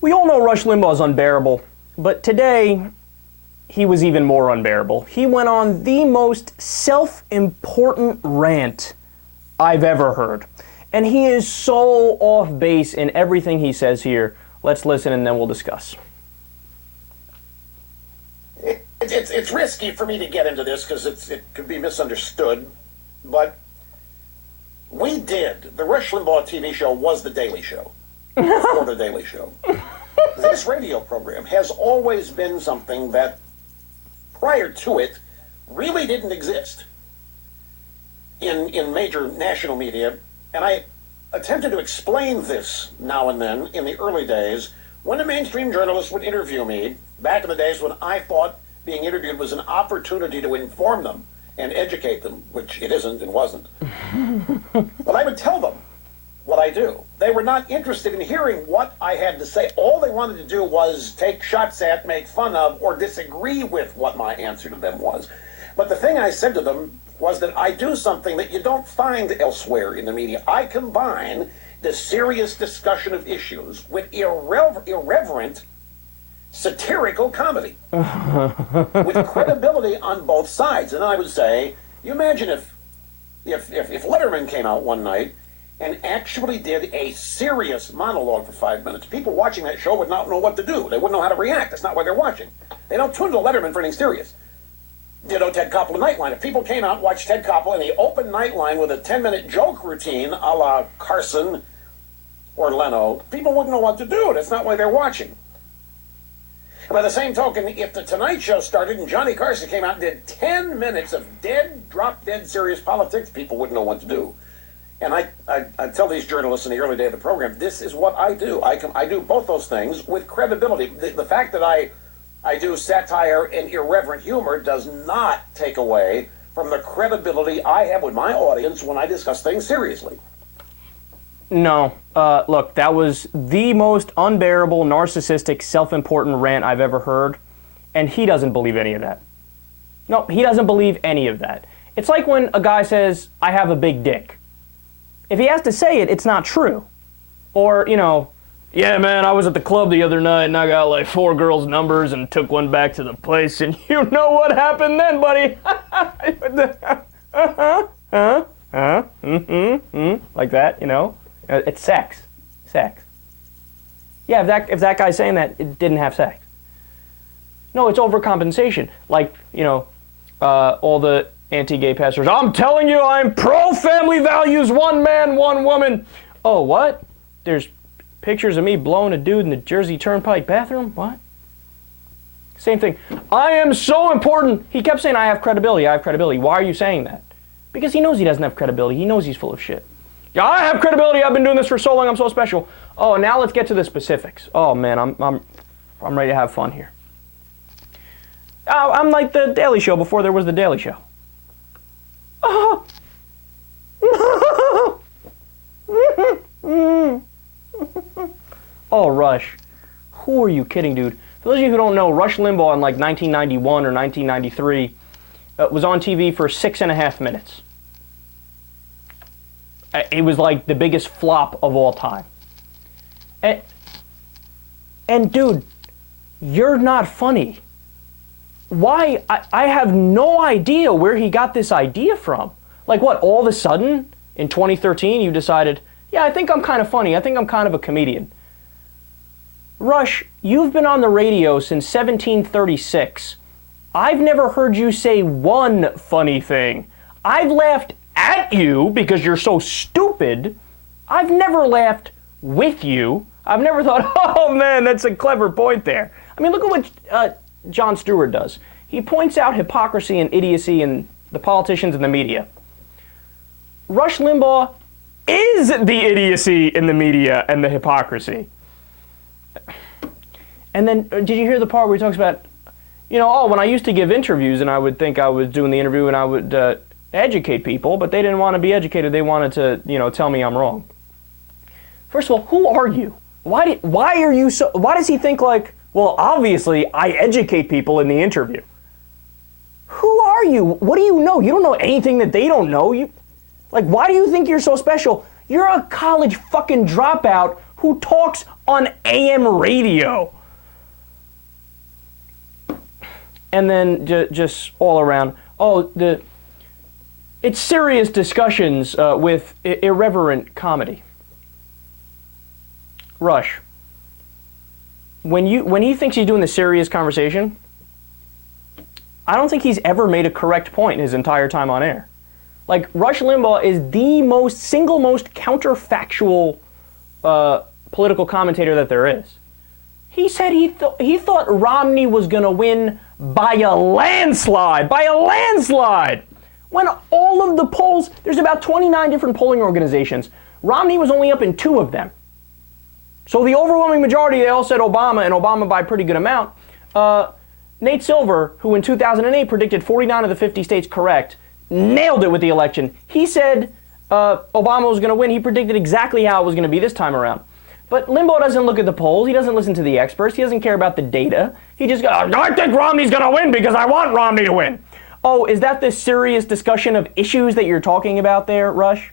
We all know Rush Limbaugh is unbearable, but today he was even more unbearable. He went on the most self-important rant I've ever heard. And he is so off base in everything he says here. Let's listen and then we'll discuss. It's risky for me to get into this because it could be misunderstood, but the Rush Limbaugh TV show was The Daily Show, before The Daily Show. This radio program has always been something that, prior to it, really didn't exist in major national media, and I attempted to explain this now and then in the early days when a mainstream journalist would interview me, back in the days when I thought being interviewed was an opportunity to inform them and educate them, which it isn't and wasn't. But I would tell them what I do. They were not interested in hearing what I had to say. All they wanted to do was take shots at, make fun of, or disagree with what my answer to them was. But the thing I said to them was that I do something that you don't find elsewhere in the media. I combine the serious discussion of issues with irreverent, satirical comedy with credibility on both sides. And I would say, you imagine if Letterman came out one night and actually did a serious monologue for 5 minutes, people watching that show would not know what to do. They wouldn't know how to react. That's not why they're watching. They don't tune to Letterman for anything serious. Ditto Ted Koppel Nightline. If people came out and watched Ted Koppel in the open Nightline with a 10-minute joke routine a la Carson or Leno, people wouldn't know what to do. That's not why they're watching. And by the same token, if The Tonight Show started and Johnny Carson came out and did 10 minutes of drop-dead serious politics, people wouldn't know what to do. And I tell these journalists in the early day of the program, this is what I do. I do both those things with credibility. The fact that I do satire and irreverent humor does not take away from the credibility I have with my audience when I discuss things seriously. No. Look, that was the most unbearable, narcissistic, self-important rant I've ever heard, and he doesn't believe any of that. No, he doesn't believe any of that. It's like when a guy says, I have a big dick. If he has to say it, it's not true. Or, yeah, man, I was at the club the other night and I got like 4 girls' numbers and took one back to the place, and you know what happened then, buddy? Like that, It's sex. Sex. Yeah, if that guy's saying that, it didn't have sex. No, it's overcompensation. Like, all the anti-gay pastors, I'm telling you, I'm pro-family values, one man, one woman. Oh, what? There's pictures of me blowing a dude in the Jersey Turnpike bathroom? What? Same thing. I am so important. He kept saying, I have credibility. Why are you saying that? Because he knows he doesn't have credibility. He knows he's full of shit. Yeah, I have credibility. I've been doing this for so long. I'm so special. Oh, now let's get to the specifics. Oh, man, I'm ready to have fun here. Oh, I'm like The Daily Show before there was The Daily Show. Oh, Rush. Who are you kidding, dude? For those of you who don't know, Rush Limbaugh in like 1991 or 1993 was on TV for 6.5 minutes. It was like the biggest flop of all time. And dude, you're not funny. Why? I have no idea where he got this idea from. Like what, all of a sudden, in 2013, you decided, yeah, I think I'm kind of funny. I think I'm kind of a comedian. Rush, you've been on the radio since 1736. I've never heard you say one funny thing. I've laughed at you because you're so stupid. I've never laughed with you. I've never thought, oh man, that's a clever point there. I mean, look at what Jon Stewart does. He points out hypocrisy and idiocy in the politicians and the media. Rush Limbaugh is the idiocy in the media and the hypocrisy. And then, did you hear the part where he talks about, when I used to give interviews and I would think I was doing the interview and I would educate people, but they didn't want to be educated. They wanted to, tell me I'm wrong. First of all, who are you? Why does he think like, well, obviously I educate people in the interview? Who are you? What do you know? You don't know anything that they don't know. Why do you think you're so special? You're a college fucking dropout who talks on AM radio. And then just all around, it's serious discussions with irreverent comedy. Rush, when he thinks he's doing the serious conversation, I don't think he's ever made a correct point in his entire time on air. Like, Rush Limbaugh is the single most counterfactual political commentator that there is. He said he thought Romney was going to win by a landslide. When all of the polls, there's about 29 different polling organizations. Romney was only up in 2 of them. So the overwhelming majority, they all said Obama, and Obama by a pretty good amount. Nate Silver, who in 2008 predicted 49 of the 50 states correct, nailed it with the election. He said Obama was going to win. He predicted exactly how it was going to be this time around. But Limbaugh doesn't look at the polls. He doesn't listen to the experts. He doesn't care about the data. He just goes, I think Romney's going to win because I want Romney to win. Oh, is that the serious discussion of issues that you're talking about there, Rush?